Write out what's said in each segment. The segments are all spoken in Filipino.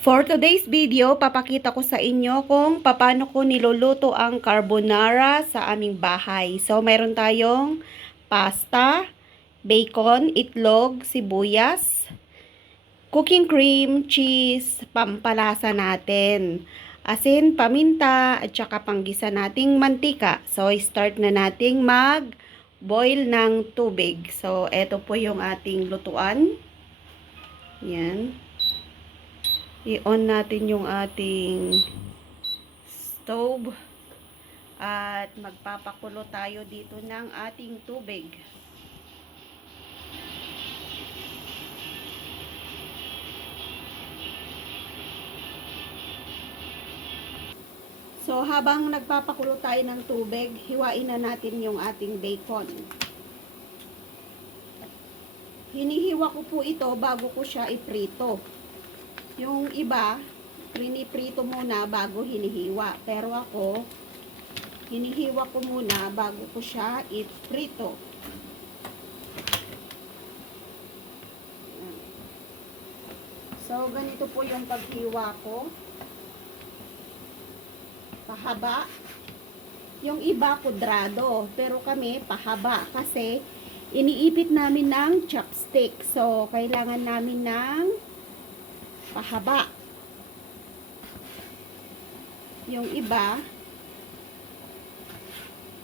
For today's video, papakita ko sa inyo kung paano ko niluluto ang carbonara sa aming bahay. So, mayroon tayong pasta, bacon, itlog, sibuyas, cooking cream, cheese, pampalasa natin, asin, paminta, at saka panggisa nating mantika. So, start na nating mag-boil ng tubig. So, eto po yung ating lutuan. Yan. I-on natin yung ating stove at magpapakulo tayo dito ng ating tubig. So habang nagpapakulo tayo ng tubig, hiwain na natin yung ating bacon. Hinihiwa ko po ito bago ko siya iprito. Yung iba, piniprito muna bago hinihiwa. Pero ako, hinihiwa ko muna bago ko siya iprito. So, ganito po yung paghiwa ko. Pahaba. Yung iba, kudrado. Pero kami, pahaba. Kasi, iniipit namin ng chopstick. So, kailangan namin ng pahaba. Yung iba,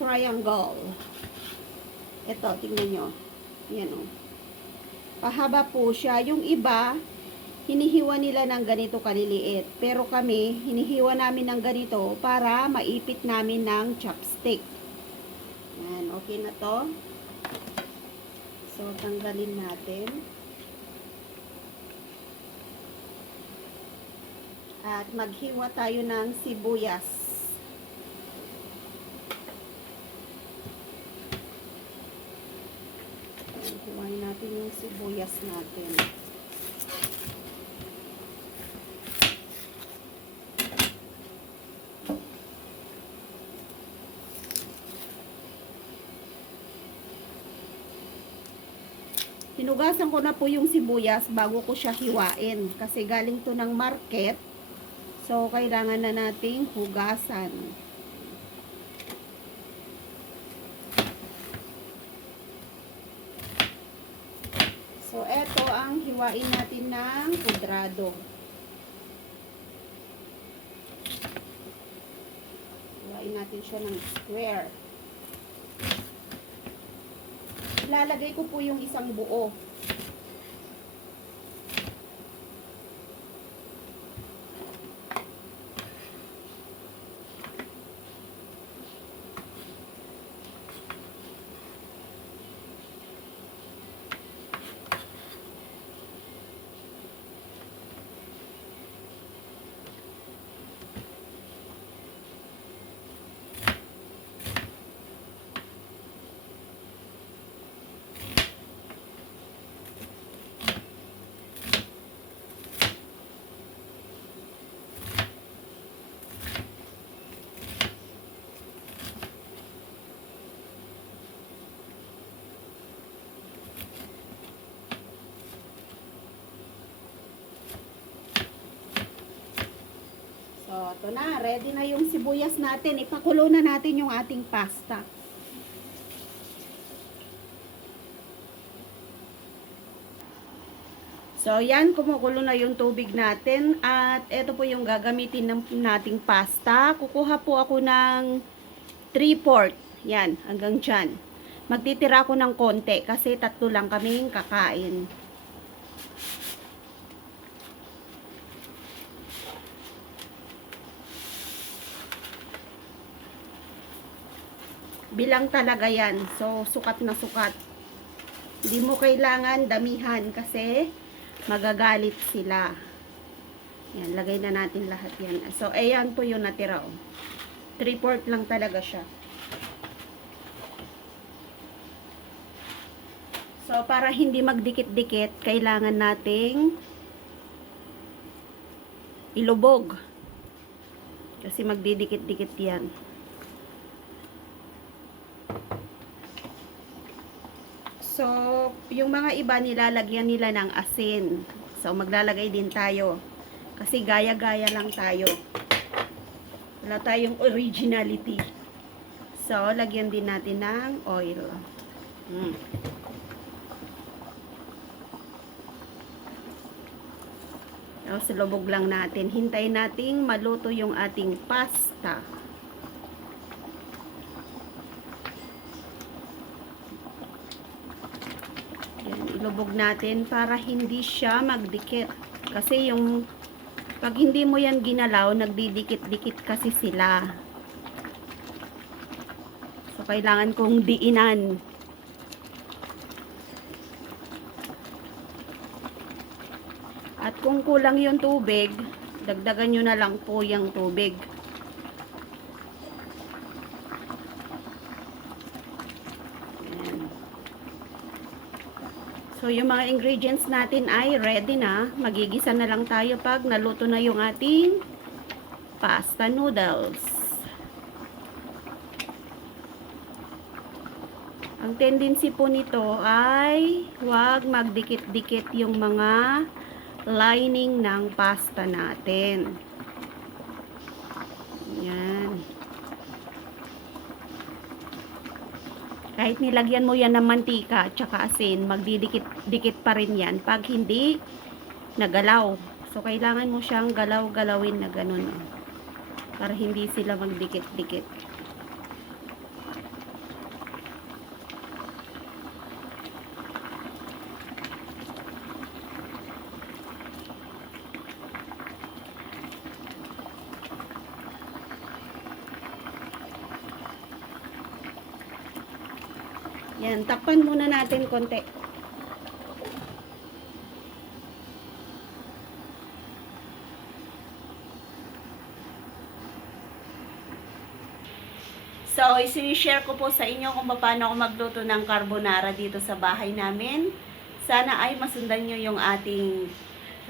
triangle. Ito, tingnan nyo. Yan o. Pahaba po siya. Yung iba, hinihiwa nila ng ganito kaliliit. Pero kami, hinihiwa namin ng ganito para maipit namin ng chopstick. Yan, okay na to. So, tanggalin natin. At maghiwa tayo ng sibuyas. Hiwain natin yung sibuyas natin. Hinugasan ko na po yung sibuyas bago ko siya hiwain. Kasi galing to ng market. So, kailangan na nating hugasan. So, eto ang hiwain natin ng kudrado. Hiwain natin siya ng square. Ilalagay ko po yung isang buo. So, ito na. Ready na yung sibuyas natin. Ipakulo na natin yung ating pasta. So, yan. Kumukulo na yung tubig natin. At ito po yung gagamitin ng nating pasta. Kukuha po ako ng 3/4. Yan. Hanggang dyan. Magtitira ako ng konti kasi tatlo lang kaming kakain. Bilang talaga yan. So, sukat na sukat. Hindi mo kailangan damihan kasi magagalit sila. Yan, lagay na natin lahat yan. So, ayan po yung natira. 3/4 lang talaga siya. So, para hindi magdikit-dikit, kailangan nating ilubog. Kasi magdidikit-dikit yan. So, yung mga iba nilalagyan nila ng asin. So, maglalagay din tayo. Kasi gaya-gaya lang tayo. Wala tayong originality. So, lagyan din natin ng oil. Tapos, lubog lang natin. Hintayin nating maluto yung ating pasta. Yan, ilubog natin para hindi siya magdikit. Kasi yung pag hindi mo yan ginalaw, nagdidikit-dikit kasi sila. So, kailangan kong diinan. At kung kulang yung tubig, dagdagan nyo na lang po yung tubig. Ayan. So, yung mga ingredients natin ay ready na. Magigisa na lang tayo pag naluto na yung ating pasta noodles. Ang tendency po nito ay huwag magdikit-dikit yung mga lining ng pasta natin. Yan. Kahit nilagyan mo yan ng mantika at saka asin, magdidikit-dikit pa rin yan pag hindi nagalaw. So, kailangan mo siyang galaw-galawin na ganun. Para hindi sila magdikit-dikit. Yan, takpan muna natin konti. So, isi-share ko po sa inyo kung paano ako magluto ng carbonara dito sa bahay namin. Sana ay masundan nyo yung ating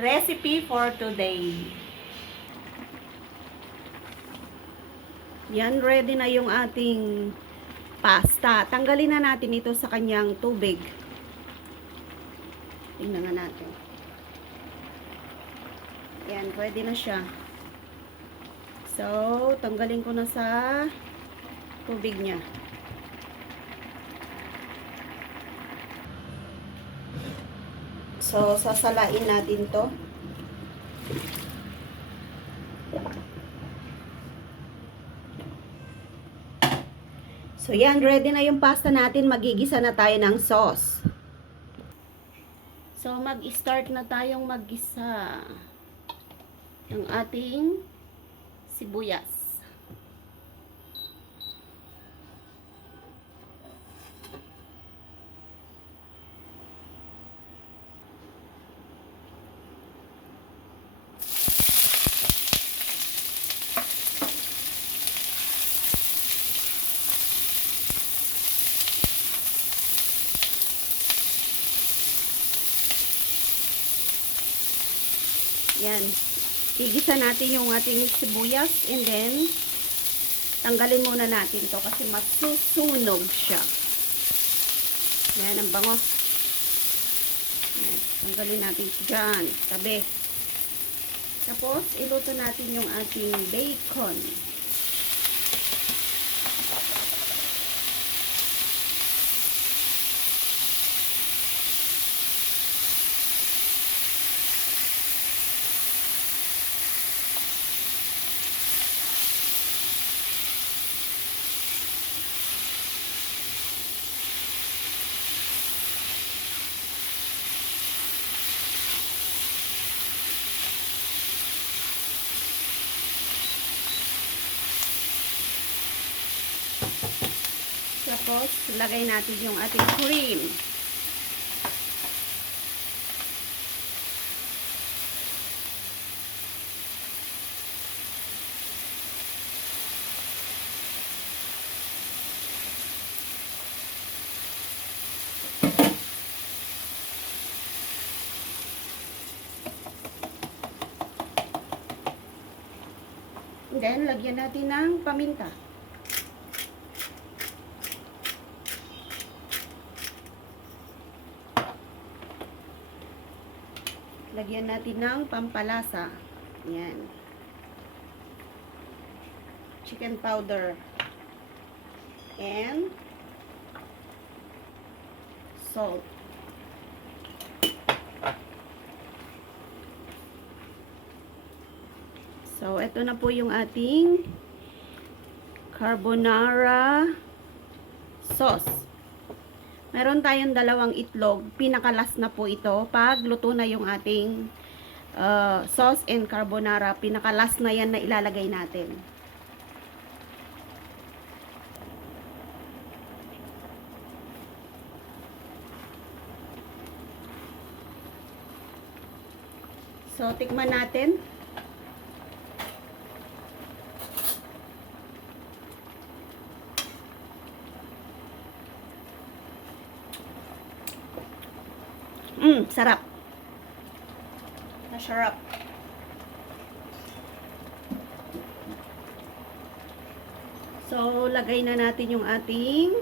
recipe for today. Yan, ready na yung ating pasta. Tanggalin na natin ito sa kanyang tubig. Tingnan na natin. Yan, pwede na siya. So, tanggalin ko na sa tubig niya. So, sasalain natin to. So, yan. Ready na yung pasta natin. Magigisa na tayo ng sauce. So, mag-start na tayong maggisa ng ating sibuyas. Yan. Igisa natin yung ating sibuyas and then tanggalin muna natin to kasi masusunog siya. Yan, ang bango. Yan. Tanggalin natin dyan. Tabi. Tapos, iluto natin yung ating bacon. Tapos, lagay natin yung ating cream. And then, lagyan natin ng paminta. Lagyan natin ng pampalasa. Yan. Chicken powder. And salt. So, ito na po yung ating carbonara sauce. Meron tayong dalawang itlog. Pinakalas na po ito. Pag luto na yung ating sauce and carbonara, pinakalas na yan na ilalagay natin. So, tikman natin. Sarap. Masarap. So, lagay na natin yung ating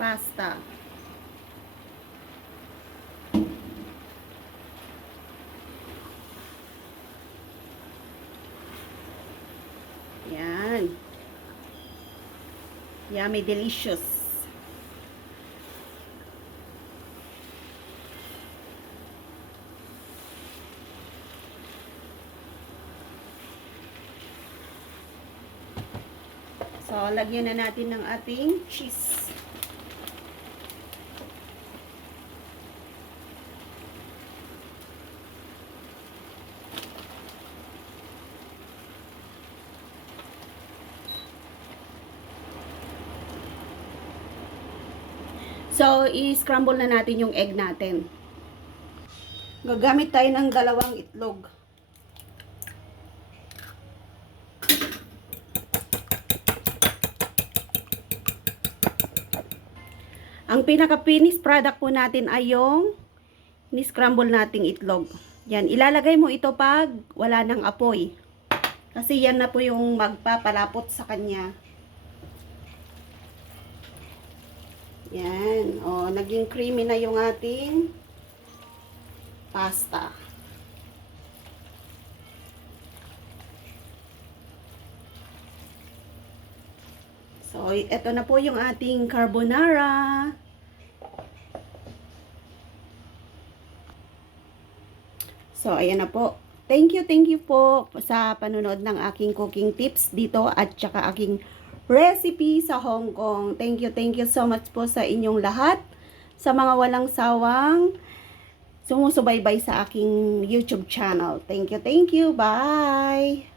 pasta. Yan. Yummy, delicious. So, lagyan na natin ng ating cheese. So, i-scramble na natin yung egg natin. Gagamit tayo ng dalawang itlog. Ang pinaka-finished product po natin ay yung ni-scramble nating itlog. Yan, ilalagay mo ito pag wala nang apoy. Kasi yan na po yung magpapalapot sa kanya. Yan, o, naging creamy na yung ating pasta. So, ito na po yung ating carbonara. So, ayan na po. Thank you po sa panonood ng aking cooking tips dito at saka aking recipe sa Hong Kong. Thank you so much po sa inyong lahat. Sa mga walang sawang sumusubaybay sa aking YouTube channel. Thank you. Bye!